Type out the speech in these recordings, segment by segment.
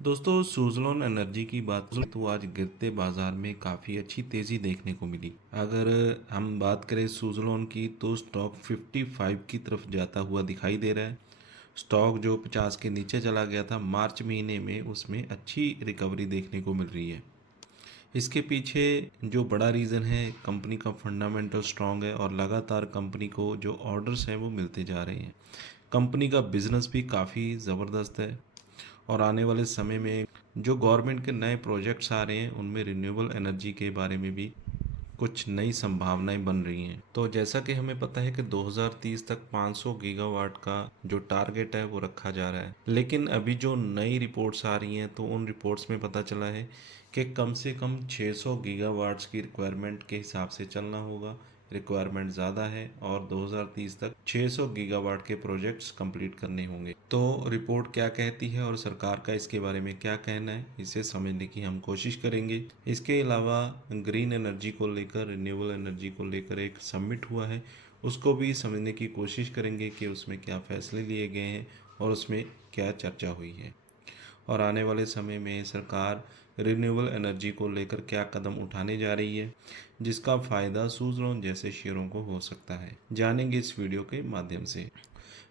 दोस्तों सुज़लोन एनर्जी की बात करें तो आज गिरते बाजार में काफ़ी अच्छी तेज़ी देखने को मिली। अगर हम बात करें सुज़लोन की तो स्टॉक 55 की तरफ जाता हुआ दिखाई दे रहा है। स्टॉक जो 50 के नीचे चला गया था मार्च महीने में, उसमें अच्छी रिकवरी देखने को मिल रही है। इसके पीछे जो बड़ा रीज़न है, कंपनी का फंडामेंटल स्ट्रांग है और लगातार कंपनी को जो ऑर्डर्स हैं वो मिलते जा रहे हैं। कंपनी का बिजनेस भी काफ़ी ज़बरदस्त है और आने वाले समय में जो गवर्नमेंट के नए प्रोजेक्ट्स आ रहे हैं उनमें रिन्यूएबल एनर्जी के बारे में भी कुछ नई संभावनाएं बन रही हैं। तो जैसा कि हमें पता है कि 2030 तक 500 गीगावाट का जो टारगेट है वो रखा जा रहा है, लेकिन अभी जो नई रिपोर्ट्स आ रही हैं तो उन रिपोर्ट्स में पता चला है कि कम से कम 600 गीगावाट्स की रिक्वायरमेंट के हिसाब से चलना होगा। रिक्वायरमेंट ज़्यादा है और 2030 तक 600 गीगावाट के प्रोजेक्ट्स कंप्लीट करने होंगे। तो रिपोर्ट क्या कहती है और सरकार का इसके बारे में क्या कहना है, इसे समझने की हम कोशिश करेंगे। इसके अलावा ग्रीन एनर्जी को लेकर, रिन्यूएबल एनर्जी को लेकर एक समिट हुआ है, उसको भी समझने की कोशिश करेंगे कि उसमें क्या फैसले लिए गए हैं और उसमें क्या चर्चा हुई है और आने वाले समय में सरकार रिन्यूएबल एनर्जी को लेकर क्या कदम उठाने जा रही है जिसका फ़ायदा सुज़लोन जैसे शेयरों को हो सकता है, जानेंगे इस वीडियो के माध्यम से।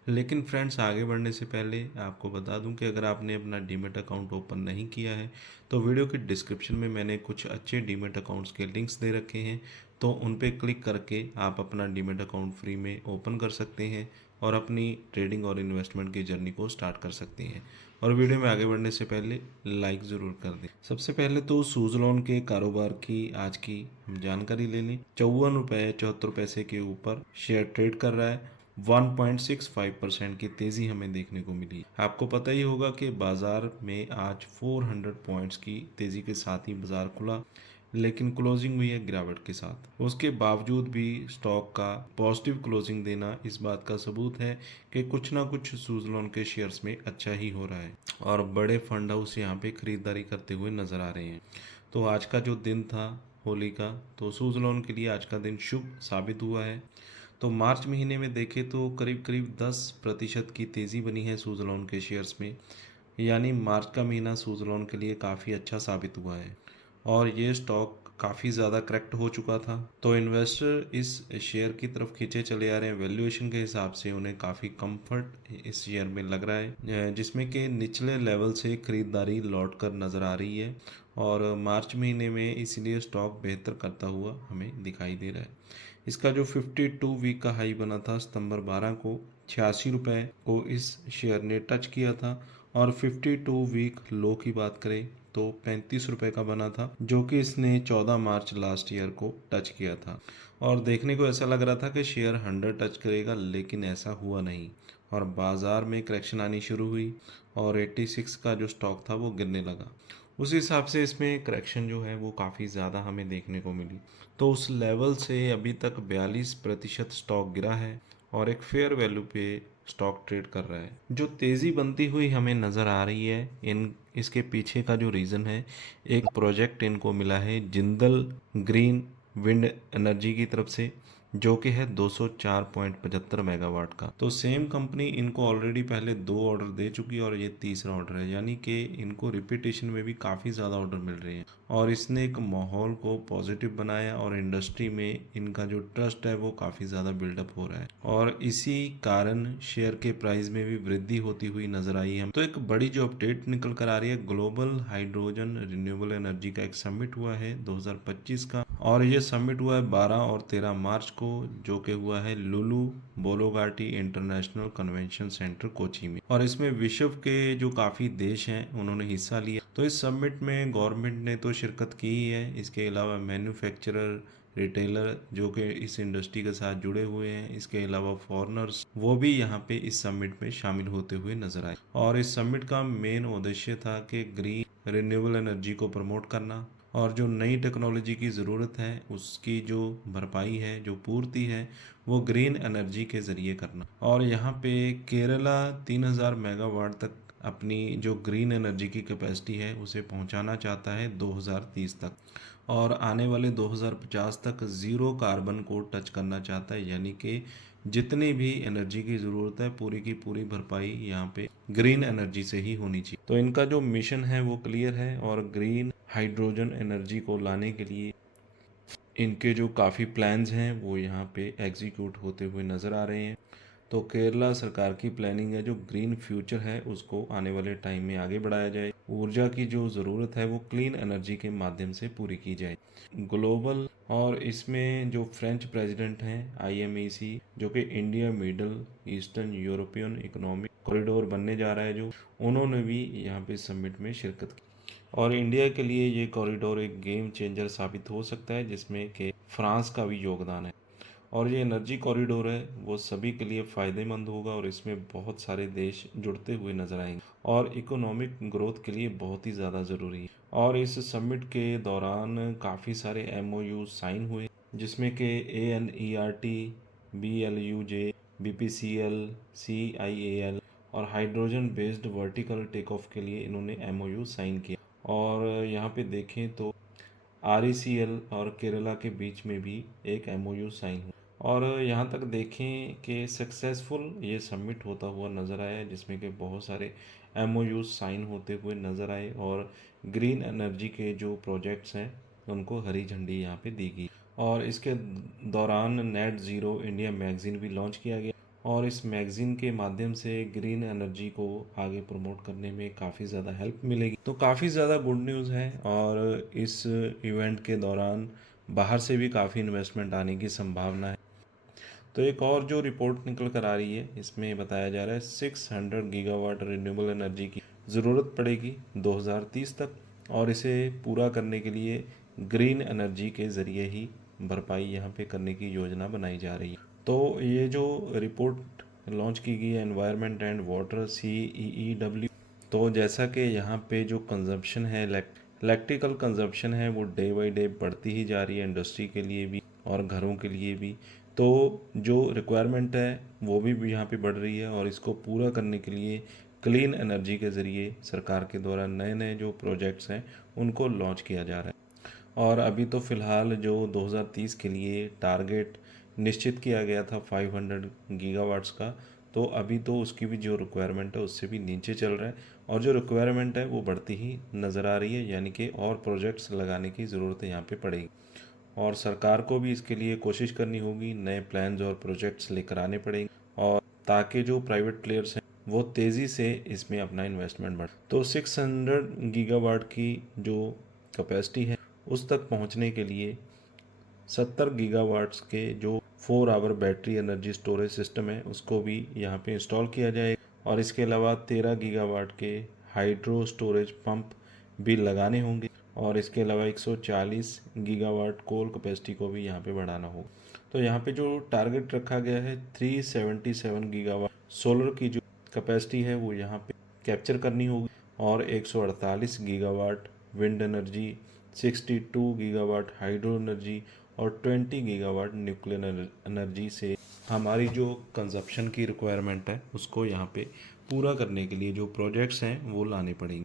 लेकिन फ्रेंड्स, आगे बढ़ने से पहले आपको बता दूं कि अगर आपने अपना डीमेट अकाउंट ओपन नहीं किया है तो वीडियो के डिस्क्रिप्शन में मैंने कुछ अच्छे डीमेट अकाउंट्स के लिंक्स दे रखे हैं, तो उन पे क्लिक करके आप अपना डीमेट अकाउंट फ्री में ओपन कर सकते हैं और अपनी ट्रेडिंग और इन्वेस्टमेंट की जर्नी को स्टार्ट कर सकते हैं। और वीडियो में आगे बढ़ने से पहले लाइक ज़रूर कर दें। सबसे पहले तो सुज़लोन के कारोबार की आज की हम जानकारी ले लें। 54 रुपये 74 पैसे के ऊपर शेयर ट्रेड कर रहा है। 1.65% की तेज़ी हमें देखने को मिली। आपको पता ही होगा कि बाज़ार में आज 400 पॉइंट्स की तेज़ी के साथ ही बाज़ार खुला, लेकिन क्लोजिंग हुई है गिरावट के साथ। उसके बावजूद भी स्टॉक का पॉजिटिव क्लोजिंग देना इस बात का सबूत है कि कुछ ना कुछ सुज़लोन के शेयर्स में अच्छा ही हो रहा है और बड़े फंड हाउस यहाँ पे खरीदारी करते हुए नजर आ रहे हैं। तो आज का जो दिन था होली का, तो सुज़लोन के लिए आज का दिन शुभ साबित हुआ है। तो मार्च महीने में देखें तो करीब करीब 10% की तेज़ी बनी है सुज़लोन के शेयर्स में, यानी मार्च का महीना सुज़लोन के लिए काफ़ी अच्छा साबित हुआ है और ये स्टॉक काफ़ी ज़्यादा करेक्ट हो चुका था। तो इन्वेस्टर इस शेयर की तरफ खींचे चले आ रहे हैं। वैल्यूएशन के हिसाब से उन्हें काफ़ी कंफर्ट इस शेयर में लग रहा है, जिसमें कि निचले लेवल से खरीदारी लौट कर नज़र आ रही है और मार्च महीने में इसलिए स्टॉक बेहतर करता हुआ हमें दिखाई दे रहा है। इसका जो 52 वीक का हाई बना था सितंबर 12 को, 86 रुपये को इस शेयर ने टच किया था और 52 वीक लो की बात करें तो 35 रुपये का बना था, जो कि इसने 14 मार्च लास्ट ईयर को टच किया था और देखने को ऐसा लग रहा था कि शेयर 100 टच करेगा, लेकिन ऐसा हुआ नहीं और बाज़ार में करेक्शन आनी शुरू हुई और 86 का जो स्टॉक था वो गिरने लगा। उस हिसाब से इसमें करेक्शन जो है वो काफ़ी ज़्यादा हमें देखने को मिली। तो उस लेवल से अभी तक 42% स्टॉक गिरा है और एक फेयर वैल्यू पे स्टॉक ट्रेड कर रहा है। जो तेज़ी बनती हुई हमें नज़र आ रही है, इन इसके पीछे का जो रीज़न है, एक प्रोजेक्ट इनको मिला है जिंदल ग्रीन विंड एनर्जी की तरफ से, जो कि है 204.75 मेगावाट का। तो सेम कंपनी इनको ऑलरेडी पहले 2 ऑर्डर दे चुकी है और ये तीसरा ऑर्डर है, यानी कि इनको रिपीटेशन में भी काफ़ी ज़्यादा ऑर्डर मिल रहे हैं और इसने एक माहौल को पॉजिटिव बनाया और इंडस्ट्री में इनका जो ट्रस्ट है वो काफ़ी ज़्यादा बिल्डअप हो रहा है और इसी कारण शेयर के प्राइस में भी वृद्धि होती हुई नजर आई है। तो एक बड़ी जो अपडेट निकल कर आ रही है, ग्लोबल हाइड्रोजन रिन्यूएबल एनर्जी का एक समिट हुआ है 2025 का और ये समिट हुआ है 12 और 13 मार्च को, जो कि हुआ है लुलु बोलोगाटी इंटरनेशनल कन्वेंशन सेंटर कोची में और इसमें विश्व के जो काफ़ी देश हैं उन्होंने हिस्सा लिया। तो इस समिट में गवर्नमेंट ने तो शिरकत की ही है, इसके अलावा मैन्युफैक्चरर, रिटेलर जो कि इस इंडस्ट्री के साथ जुड़े हुए हैं, इसके अलावा फॉरेनर्स वो भी यहाँ पे इस समिट में शामिल होते हुए नजर आए और इस समिट का मेन उद्देश्य था कि ग्रीन रिन्यूएबल एनर्जी को प्रमोट करना और जो नई टेक्नोलॉजी की ज़रूरत है उसकी जो भरपाई है, जो पूर्ति है, वो ग्रीन एनर्जी के ज़रिए करना। और यहाँ पे केरला 3000 मेगावाट तक अपनी जो ग्रीन एनर्जी की कैपेसिटी है उसे पहुँचाना चाहता है 2030 तक और आने वाले 2050 तक ज़ीरो कार्बन को टच करना चाहता है, यानी कि जितनी भी एनर्जी की ज़रूरत है पूरी की पूरी भरपाई यहाँ पे ग्रीन एनर्जी से ही होनी चाहिए। तो इनका जो मिशन है वो क्लियर है और ग्रीन हाइड्रोजन एनर्जी को लाने के लिए इनके जो काफ़ी प्लान्स हैं वो यहाँ पे एग्जीक्यूट होते हुए नज़र आ रहे हैं। तो केरला सरकार की प्लानिंग है जो ग्रीन फ्यूचर है उसको आने वाले टाइम में आगे बढ़ाया जाए। ऊर्जा की जो ज़रूरत है वो क्लीन एनर्जी के माध्यम से पूरी की जाए। ग्लोबल और इसमें जो फ्रेंच प्रेसिडेंट हैं आईएमईसी जो कि India middle eastern European economic corridor बनने जा रहा है, जो उन्होंने भी यहाँ पे समिट में शिरकत की और इंडिया के लिए ये कॉरिडोर एक गेम चेंजर साबित हो सकता है जिसमें कि फ्रांस का भी योगदान है। और ये एनर्जी कॉरिडोर है वो सभी के लिए फ़ायदेमंद होगा और इसमें बहुत सारे देश जुड़ते हुए नजर आएंगे और इकोनॉमिक ग्रोथ के लिए बहुत ही ज़्यादा ज़रूरी है। और इस समिट के दौरान काफ़ी सारे एमओयू साइन हुए जिसमें कि ANERT, BLUJ, BPCL, CIAL और hydrogen based vertical take off के लिए इन्होंने एमओयू साइन किया। और यहाँ पे देखें तो RECL और केरला के बीच में भी एक एमओयू साइन हुआ और यहाँ तक देखें कि सक्सेसफुल ये सबमिट होता हुआ नज़र आया जिसमें कि बहुत सारे एमओयू साइन होते हुए नज़र आए और ग्रीन एनर्जी के जो प्रोजेक्ट्स हैं उनको हरी झंडी यहाँ पे दी गई। और इसके दौरान नेट ज़ीरो इंडिया मैगज़ीन भी लॉन्च किया गया और इस मैगज़ीन के माध्यम से ग्रीन एनर्जी को आगे प्रमोट करने में काफ़ी ज़्यादा हेल्प मिलेगी। तो काफ़ी ज़्यादा गुड न्यूज़ है और इस इवेंट के दौरान बाहर से भी काफ़ी इन्वेस्टमेंट आने की संभावना है। तो एक और जो रिपोर्ट निकल कर आ रही है इसमें बताया जा रहा है 600 गीगावाट रिन्यूएबल एनर्जी की ज़रूरत पड़ेगी 2030 तक और इसे पूरा करने के लिए ग्रीन एनर्जी के ज़रिए ही भरपाई यहाँ पे करने की योजना बनाई जा रही है। तो ये जो रिपोर्ट लॉन्च की गई है एनवायरनमेंट एंड वाटर CEEW, तो जैसा कि यहाँ पे जो कंजप्शन है इलेक्ट्रिकल कंजप्शन है वो डे बाई डे बढ़ती ही जा रही है इंडस्ट्री के लिए भी और घरों के लिए भी। तो जो रिक्वायरमेंट है वो भी यहाँ पे बढ़ रही है और इसको पूरा करने के लिए क्लीन एनर्जी के ज़रिए सरकार के द्वारा नए नए जो प्रोजेक्ट्स हैं उनको लॉन्च किया जा रहा है। और अभी तो फ़िलहाल जो 2030 के लिए टारगेट निश्चित किया गया था 500 गीगावाट्स का, तो अभी तो उसकी भी जो रिक्वायरमेंट है उससे भी नीचे चल रहा है और जो रिक्वायरमेंट है वो बढ़ती ही नज़र आ रही है, यानी कि और प्रोजेक्ट्स लगाने की ज़रूरत यहाँ पे पड़ेगी। और सरकार को भी इसके लिए कोशिश करनी होगी, नए प्लान्स और प्रोजेक्ट्स लेकर आने पड़ेंगे और ताकि जो प्राइवेट प्लेयर्स हैं वो तेज़ी से इसमें अपना इन्वेस्टमेंट बढ़े। तो 600 गीगावाट की जो कैपेसिटी है उस तक पहुंचने के लिए 70 गीगावाट्स के जो 4 our battery energy storage system है उसको भी यहाँ पे इंस्टॉल किया जाएगा और इसके अलावा 13 गीगावाट के हाइड्रो स्टोरेज पंप भी लगाने होंगे और इसके अलावा 140 गीगावाट कोल कैपेसिटी को भी यहाँ पे बढ़ाना होगा। तो यहाँ पे जो टारगेट रखा गया है 377 गीगावाट सोलर की जो कैपेसिटी है वो यहाँ पे कैप्चर करनी होगी और 148 gigawatt wind energy, 62 gigawatt hydro energy और 20 गीगावाट न्यूक्लियर एनर्जी से हमारी जो कंजप्शन की रिक्वायरमेंट है उसको यहाँ पे पूरा करने के लिए जो प्रोजेक्ट्स हैं वो लाने पड़ेंगे।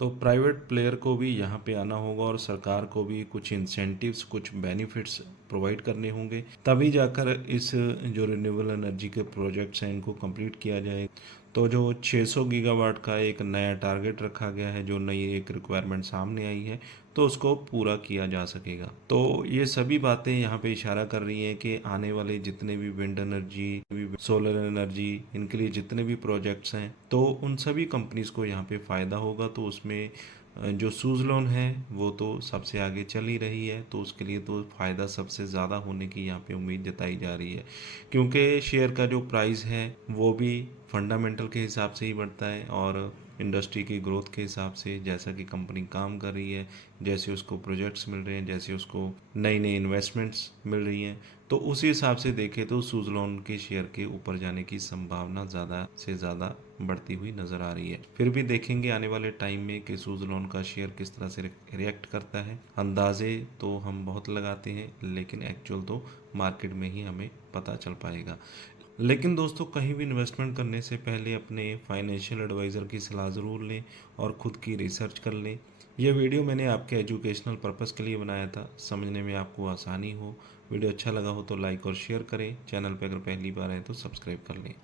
तो प्राइवेट प्लेयर को भी यहाँ पे आना होगा और सरकार को भी कुछ इंसेंटिव्स कुछ बेनिफिट्स प्रोवाइड करने होंगे, तभी जाकर इस जो रिन्यूएबल एनर्जी के प्रोजेक्ट्स हैं इनको कंप्लीट किया जाएगा। तो जो 600 गीगावाट का एक नया टारगेट रखा गया है, जो नई एक रिक्वायरमेंट सामने आई है, तो उसको पूरा किया जा सकेगा। तो ये सभी बातें यहाँ पे इशारा कर रही हैं कि आने वाले जितने भी विंड एनर्जी, सोलर एनर्जी, इनके लिए जितने भी प्रोजेक्ट्स हैं तो उन सभी कंपनीज को यहाँ पे फ़ायदा होगा। तो उसमें जो सुज़लोन है वो तो सबसे आगे चल ही रही है, तो उसके लिए तो फ़ायदा सबसे ज़्यादा होने की यहाँ पे उम्मीद जताई जा रही है, क्योंकि शेयर का जो प्राइस है वो भी फंडामेंटल के हिसाब से ही बढ़ता है और इंडस्ट्री की ग्रोथ के हिसाब से, जैसा कि कंपनी काम कर रही है, जैसे उसको प्रोजेक्ट्स मिल रहे हैं, जैसे उसको नई नई इन्वेस्टमेंट्स मिल रही हैं, तो उसी हिसाब से देखें तो सुज़लोन के शेयर के ऊपर जाने की संभावना ज़्यादा से ज़्यादा बढ़ती हुई नज़र आ रही है। फिर भी देखेंगे आने वाले टाइम में कि सुज़लोन का शेयर किस तरह से रिएक्ट करता है। अंदाजे तो हम बहुत लगाते हैं लेकिन एक्चुअल तो मार्केट में ही हमें पता चल पाएगा। लेकिन दोस्तों कहीं भी इन्वेस्टमेंट करने से पहले अपने फाइनेंशियल एडवाइज़र की सलाह ज़रूर लें और ख़ुद की रिसर्च कर लें। यह वीडियो मैंने आपके एजुकेशनल पर्पज़ के लिए बनाया था, समझने में आपको आसानी हो, वीडियो अच्छा लगा हो तो लाइक और शेयर करें। चैनल पर अगर पहली बार आए तो सब्सक्राइब कर लें।